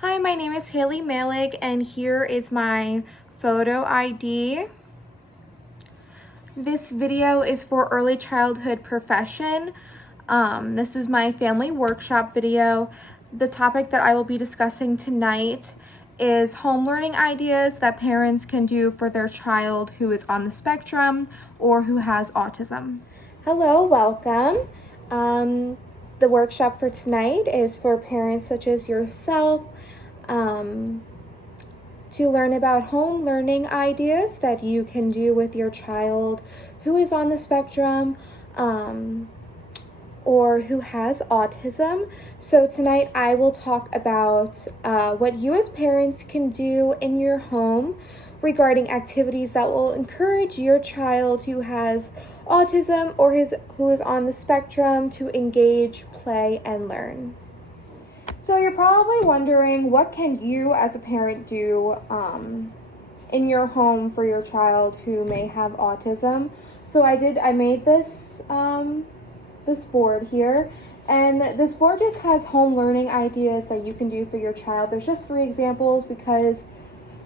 Hi, my name is Haley Malik, and here is my photo ID. This video is for early childhood profession. This is my family workshop video. The topic that I will be discussing tonight is home learning ideas that parents can do for their child who is on the spectrum or who has autism. Hello, welcome. The workshop for tonight is for parents such as yourself to learn about home learning ideas that you can do with your child who is on the spectrum or who has autism. So tonight I will talk about what you as parents can do in your home regarding activities that will encourage your child who has autism or who is on the spectrum to engage, play, and learn. So you're probably wondering, what can you as a parent do in your home for your child who may have autism? So I made this this board here, and this board just has home learning ideas that you can do for your child. There's just 3 examples because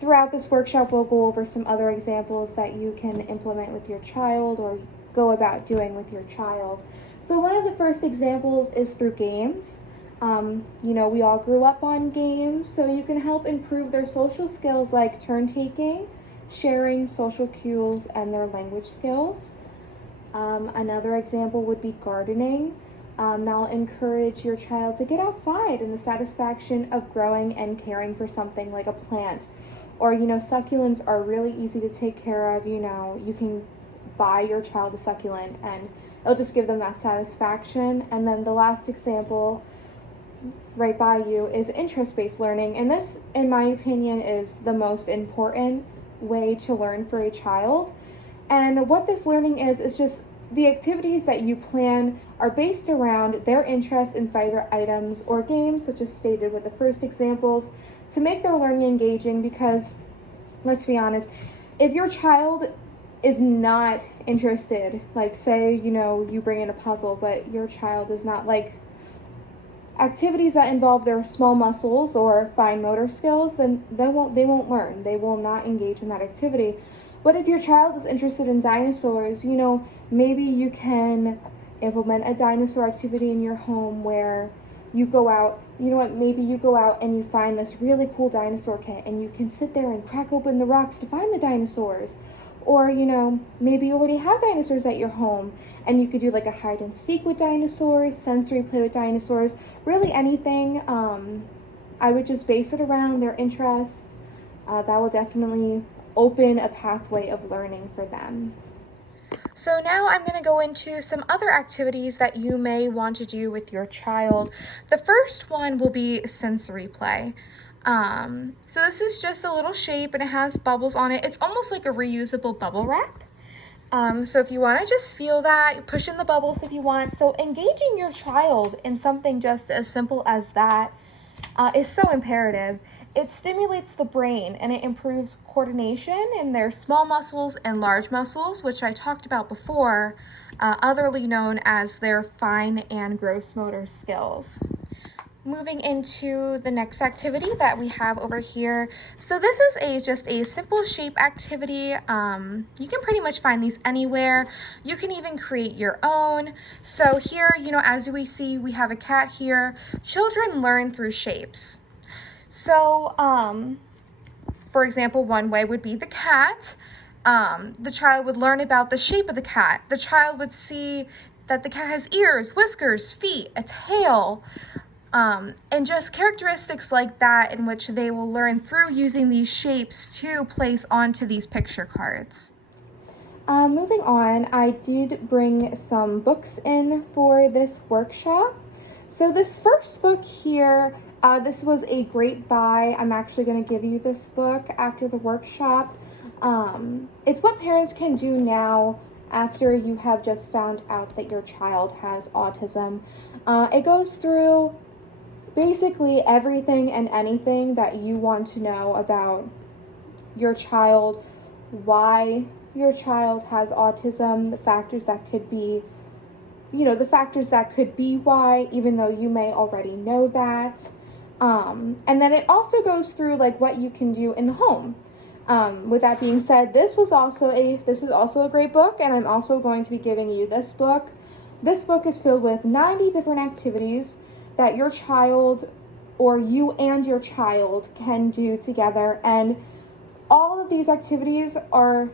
throughout this workshop we'll go over some other examples that you can implement with your child or go about doing with your child. So one of the first examples is through games. We all grew up on games, so you can help improve their social skills like turn taking, sharing, social cues, and their language skills. Another example would be gardening. That'll encourage your child to get outside and the satisfaction of growing and caring for something like a plant. Or, succulents are really easy to take care of. You can buy your child a succulent and it'll just give them that satisfaction. And then the last example right by you is interest-based learning, and this, in my opinion, is the most important way to learn for a child. And what this learning is just the activities that you plan are based around their interest in favorite items or games, such as stated with the first examples, to make their learning engaging. Because let's be honest, if your child is not interested, like say you bring in a puzzle but your child is not like activities that involve their small muscles or fine motor skills, then they won't learn. They will not engage in that activity. But if your child is interested in dinosaurs, maybe you can implement a dinosaur activity in your home where you go out, maybe you go out and you find this really cool dinosaur kit and you can sit there and crack open the rocks to find the dinosaurs. Or, maybe you already have dinosaurs at your home and you could do like a hide and seek with dinosaurs, sensory play with dinosaurs, really anything. I would just base it around their interests. That will definitely open a pathway of learning for them. So now I'm going to go into some other activities that you may want to do with your child. The first one will be sensory play. So this is just a little shape and it has bubbles on it. It's almost like a reusable bubble wrap. So if you want to just feel that, you push in the bubbles if you want. So engaging your child in something just as simple as that is so imperative. It stimulates the brain and it improves coordination in their small muscles and large muscles, which I talked about before, otherly known as their fine and gross motor skills. Moving into the next activity that we have over here. So this is just a simple shape activity. You can pretty much find these anywhere. You can even create your own. So here, as we see, we have a cat here. Children learn through shapes. So, for example, one way would be the cat. The child would learn about the shape of the cat. The child would see that the cat has ears, whiskers, feet, a tail, and just characteristics like that, in which they will learn through using these shapes to place onto these picture cards. Moving on, I did bring some books in for this workshop. So this first book here, this was a great buy. I'm actually going to give you this book after the workshop. It's what parents can do now after you have just found out that your child has autism. It goes through basically everything and anything that you want to know about your child, why your child has autism, the factors that could be why, even though you may already know that. And then it also goes through like what you can do in the home. With that being said, this is also a great book, and I'm also going to be giving you this book. This book is filled with 90 different activities that your child or you and your child can do together, and all of these activities are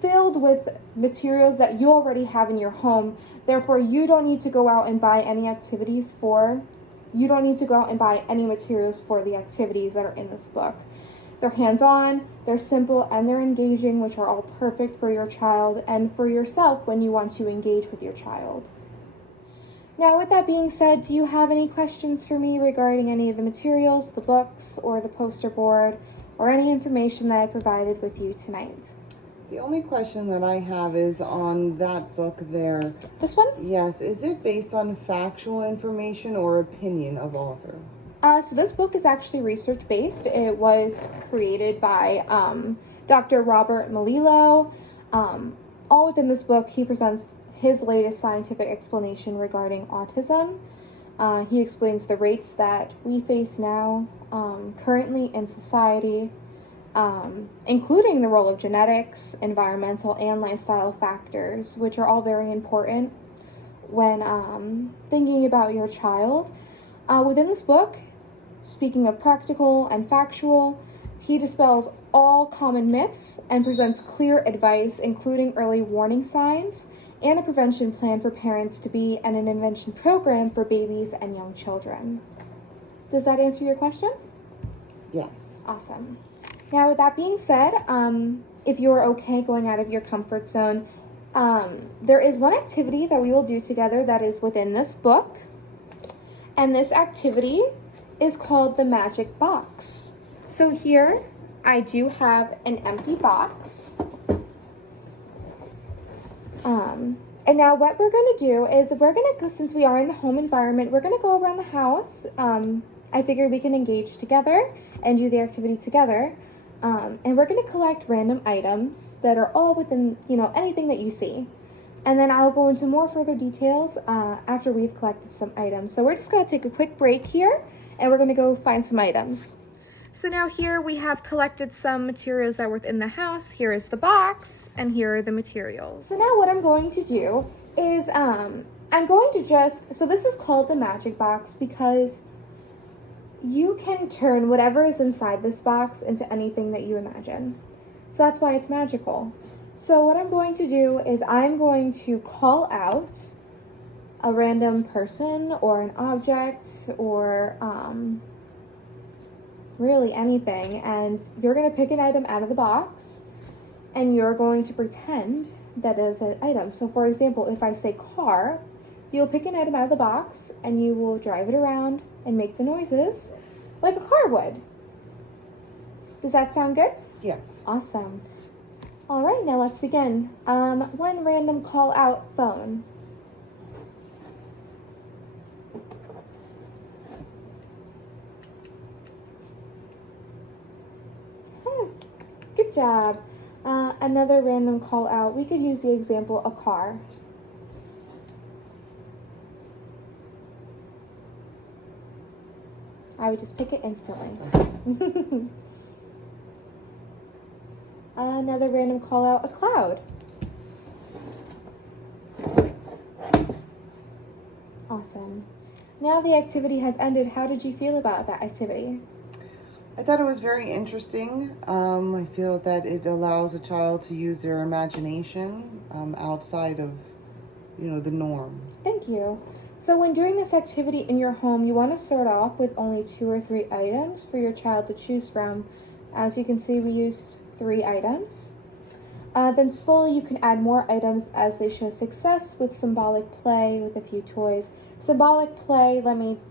filled with materials that you already have in your home. Therefore, you don't need to go out and buy any materials for the activities that are in this book. They're hands-on, they're simple, and they're engaging, which are all perfect for your child and for yourself when you want to engage with your child. Now, with that being said, do you have any questions for me regarding any of the materials, the books, or the poster board, or any information that I provided with you tonight? The only question that I have is on that book there. This one? Yes. Is it based on factual information or opinion of author? So this book is actually research-based. It was created by Dr. Robert Melillo. All within this book, he presents his latest scientific explanation regarding autism. He explains the rates that we face now, currently in society, including the role of genetics, environmental, and lifestyle factors, which are all very important when thinking about your child. Within this book, speaking of practical and factual, he dispels all common myths and presents clear advice, including early warning signs and a prevention plan for parents to be and an intervention program for babies and young children. Does that answer your question? Yes. Awesome. Now, with that being said, if you're okay going out of your comfort zone, there is one activity that we will do together that is within this book. And this activity is called the Magic Box. So here I do have an empty box. And now what we're going to do is we're going to go, since we are in the home environment, we're going to go around the house. I figured we can engage together and do the activity together. And we're going to collect random items that are all within, anything that you see. And then I'll go into more further details after we've collected some items. So we're just going to take a quick break here, and we're going to go find some items. So now here we have collected some materials that were within the house. Here is the box, and here are the materials. So now what I'm going to do is so this is called the Magic Box because you can turn whatever is inside this box into anything that you imagine. So that's why it's magical. So what I'm going to do is I'm going to call out a random person or an object or really anything, and you're going to pick an item out of the box and you're going to pretend that is an item. So for example, if I say car, you'll pick an item out of the box and you will drive it around and make the noises like a car would. Does that sound good? Yes. Awesome. All right, now let's begin. One random call out phone. Good job. Another random call out. We could use the example, a car. I would just pick it instantly. Another random call out, a cloud. Awesome. Now the activity has ended. How did you feel about that activity? I thought it was very interesting. I feel that it allows a child to use their imagination outside of, the norm. Thank you. So when doing this activity in your home, you want to start off with only 2 or 3 items for your child to choose from. As you can see, we used 3 items. Then slowly you can add more items as they show success with symbolic play with a few toys. Symbolic play,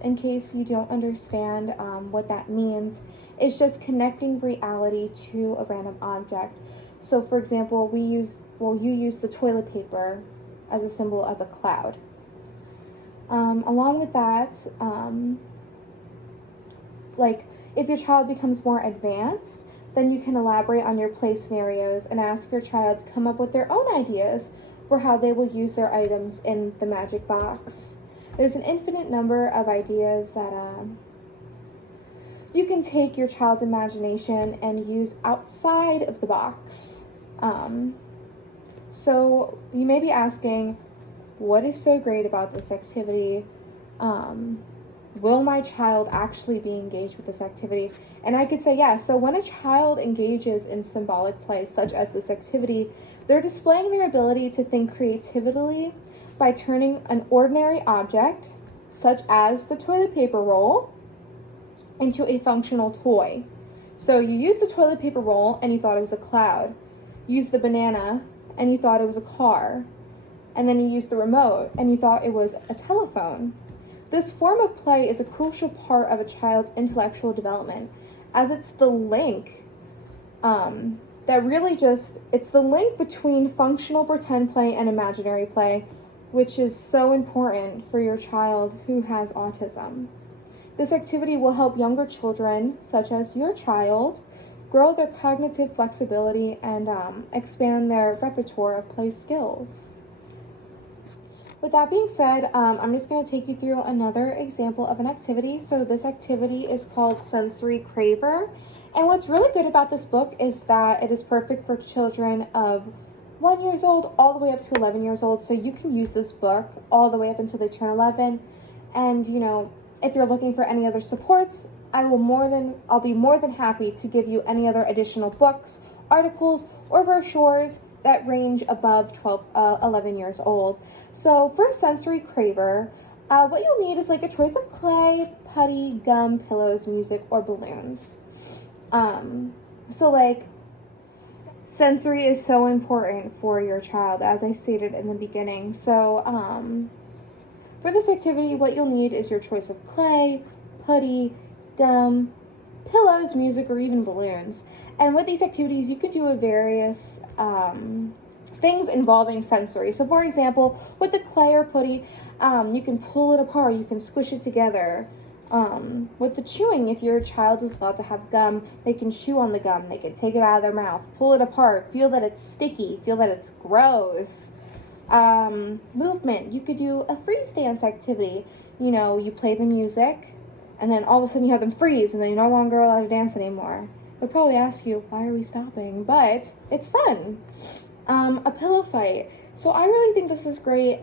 in case you don't understand what that means, is just connecting reality to a random object. So for example, you use the toilet paper as a symbol as a cloud. Along with that, if your child becomes more advanced, then you can elaborate on your play scenarios and ask your child to come up with their own ideas for how they will use their items in the Magic Box. There's an infinite number of ideas that you can take your child's imagination and use outside of the box. So you may be asking, what is so great about this activity? Will my child actually be engaged with this activity? And I could say yes. So when a child engages in symbolic play, such as this activity, they're displaying their ability to think creatively by turning an ordinary object, such as the toilet paper roll, into a functional toy. So you used the toilet paper roll and you thought it was a cloud. You used the banana and you thought it was a car. And then you used the remote and you thought it was a telephone. This form of play is a crucial part of a child's intellectual development, as it's the link it's the link between functional pretend play and imaginary play, which is so important for your child who has autism. This activity will help younger children, such as your child, grow their cognitive flexibility and expand their repertoire of play skills. With that being said, I'm just going to take you through another example of an activity. So this activity is called Sensory Craver. And what's really good about this book is that it is perfect for children of 1 year old all the way up to 11 years old. So you can use this book all the way up until they turn 11. And, if you're looking for any other supports, I'll be more than happy to give you any other additional books, articles, or brochures that range above 11 years old. So for Sensory Craver, what you'll need is like a choice of clay, putty, gum, pillows, music, or balloons. Sensory is so important for your child, as I stated in the beginning. So for this activity, what you'll need is your choice of clay, putty, gum, pillows, music, or even balloons. And with these activities, you can do various things involving sensory. So for example, with the clay or putty, you can pull it apart, you can squish it together. With the chewing, if your child is allowed to have gum, they can chew on the gum, they can take it out of their mouth, pull it apart, feel that it's sticky, feel that it's gross. Movement, you could do a freeze dance activity. You play the music, and then all of a sudden you have them freeze, and then you're no longer allowed to dance anymore. They'll probably ask you, why are we stopping? But it's fun. A pillow fight. So I really think this is great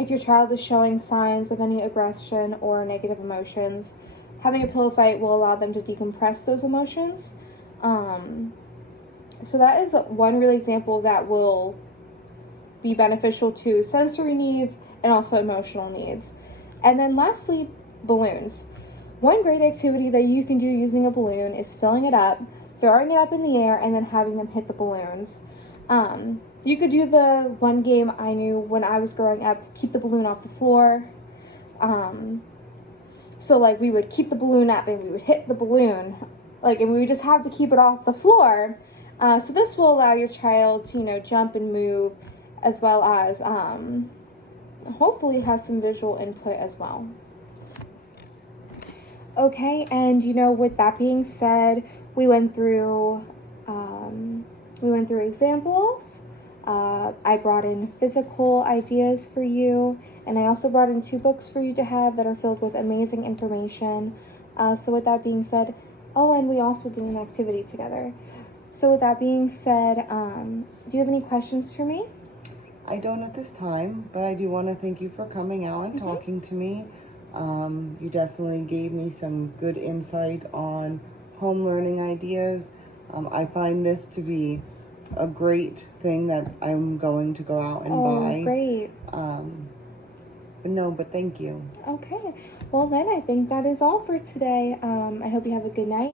if your child is showing signs of any aggression or negative emotions. Having a pillow fight will allow them to decompress those emotions. So that is one real example that will be beneficial to sensory needs and also emotional needs. And then lastly, balloons. One great activity that you can do using a balloon is filling it up, throwing it up in the air, and then having them hit the balloons. You could do the one game I knew when I was growing up, keep the balloon off the floor. So we would keep the balloon up and we would hit the balloon, and we would just have to keep it off the floor. So this will allow your child to, jump and move, as well as hopefully has some visual input as well. Okay, and with that being said, we went through examples. I brought in physical ideas for you, and I also brought in 2 books for you to have that are filled with amazing information. So with that being said, and we also did an activity together. So with that being said, do you have any questions for me? I don't at this time, but I do want to thank you for coming out and talking to me. You definitely gave me some good insight on home learning ideas. I find this to be a great thing that I'm going to go out and buy. Oh, great. But thank you. Okay. Well, then I think that is all for today. I hope you have a good night.